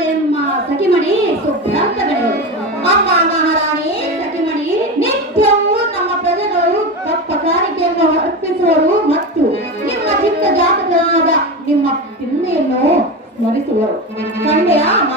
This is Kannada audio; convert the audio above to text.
ನಿಮ್ಮ ಸಖಿಮಣಿ ಸುಭ್ರಾಂತಗಳು. ಅಮ್ಮ ಮಹಾರಾಣಿ, ಸಖಿಮಣಿ ನಿತ್ಯವೂ ನಮ್ಮ ಪ್ರಜೆಗಳು ತಪ್ಪ ಕಾಣಿಕೆಯನ್ನು ಅರ್ಪಿಸುವರು ಮತ್ತು ನಿಮ್ಮ ಚಿತ್ತ ಜಾತಕರಾದ ನಿಮ್ಮ ಚಿಹ್ನೆಯನ್ನು ಸ್ಮರಿಸುವರು. ಕನ್ಯೆಯ